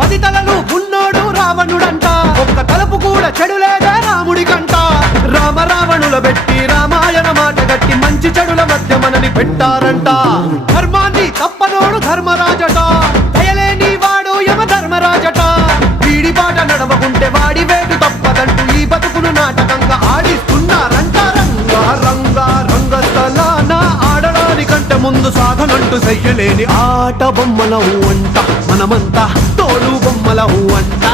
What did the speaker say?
10 తలలు ఉన్నోడు రావణుడంట, ఒక్క తలుపు కూడా చెడులేదే రాముడికంట. రామ రావణుల పెట్టి రామాయణ మాట గట్టి మంచి చెడుల మధ్య మనని పెట్టారంట. ధర్మాన్ని తప్పనోడు ధర్మరాజట, దయలేని వాడు యమ ధర్మరాజట. వీడి బాట నడవకుంటే వాడి వేటు తప్పదంటూ ఈ బతుకును నాటకంగా ఆడిస్తున్నారంట. రంగా రంగా రంగస్థలాన ఆడడానికంటే ముందు సాధనంటూ చెయ్యలేని ఆట బొమ్మలవు అంట. మనమంతా తోలు బొమ్మలవు అంట.